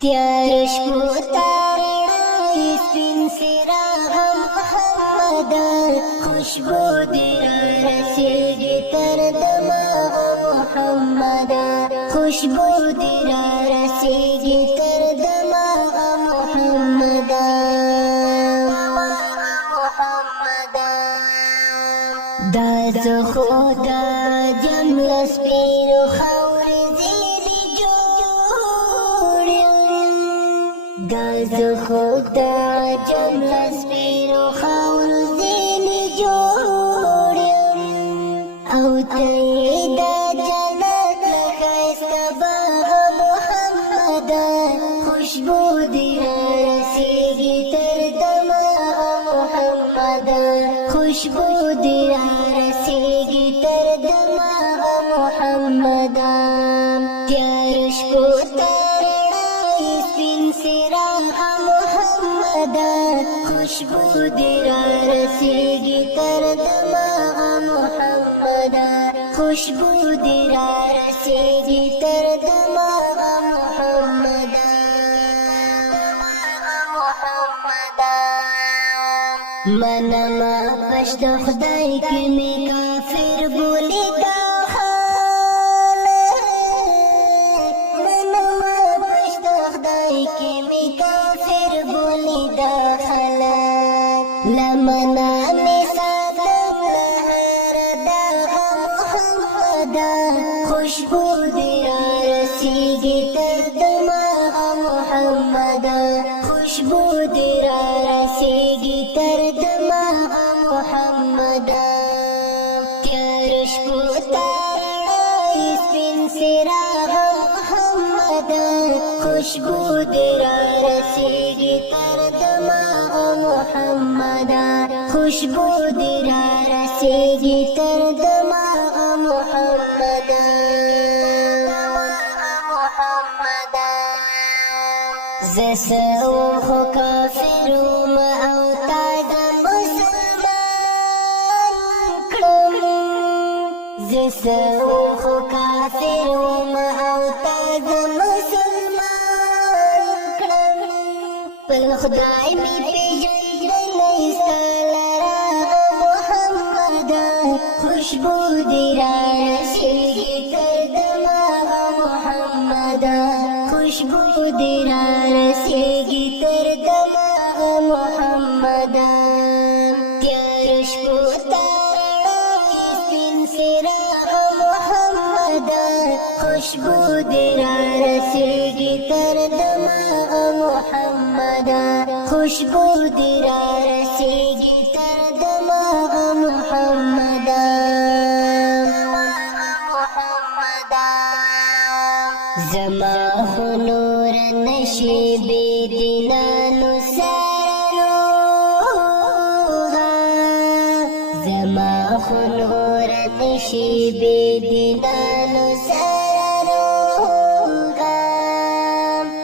تیار شپو تارڑای سپین سراغم محمد خوشبو دی را رسیگی تر دماغ محمد خوشبو دی را رسیگی تر دماغ محمد دا زخودا جمل سپیرو خوری زیدی جوڑیم دا زخودا جمل سپیرو خوری زیدی جوڑیم او تیدا جنت لخیستا باغ محمد خوشبو دی را رسیگی تر دماغ محمد خوشبو دی را رسیگی تر دماغ محمد تیار شپو تارڑای سپین سراغ محمد خوشبو دی را رسیگی تر دماغ محمد خوشبو دی را رسیگی تر دماغ محمد منما پشت خدای کی می کافر بولی دا خال منما پشت خدای کی می کافر بولی دا خال لمنا می ساتم لهر دا محمد خوشبو دی را رسیگی تر دماغ محمد خوشبو دی را رسیگی تر دماغ محمد تیار شپو تارڑای سپین سراغ محمد خوشبو دی را رسیگی تر دماغ محمد خوشبو دی را رسیگی تر دماغ محمد زسوم خو کافروم او تازه مسلمان کړم زسوم خو کافروم او تازه مسلمان کړم بل خدای می پیژندلی ستا لراغ محمد خوشبو دی را رسیگی تر دماغ محمد خوشبو دی را رسیگی تر دماغ محمد تیار شپو تارڑای سپین سراغ محمد خوشبو دی را رسیگی تر دماغ محمد خوشبو دی را رسیگی تر دماغ محمد زما خو نور نشي بيدینانو سره روغا زما خو نور نشي بيدینانو سره روغا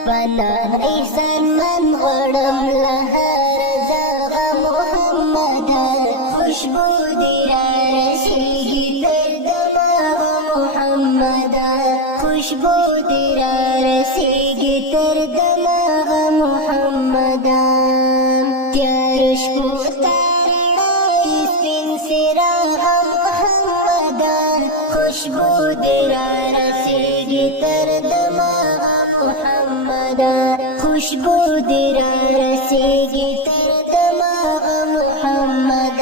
پنا ایسان من غړم لهر زغ محمد خوشبو دی را رسیگی تر دماغ محمد خوشبو دی را رسیگی تر دماغ محمد تیار شپو تارڑای سپین سراغ محمد خوشبو دی را رسیگی تر دماغ محمد خوشبو دی را رسیگی تر دماغ محمد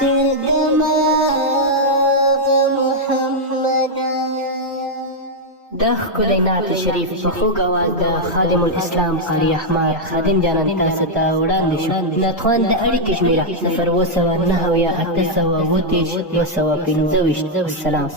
تر دماغ محمد دا ښکلی نعت شریف په خوږ اواز د خادم الاسلام قاري احمد خادم جانان تاسو ته وړاندې شو نعتخوان د اړیکې شمېره 0 9 9 8 225 السلام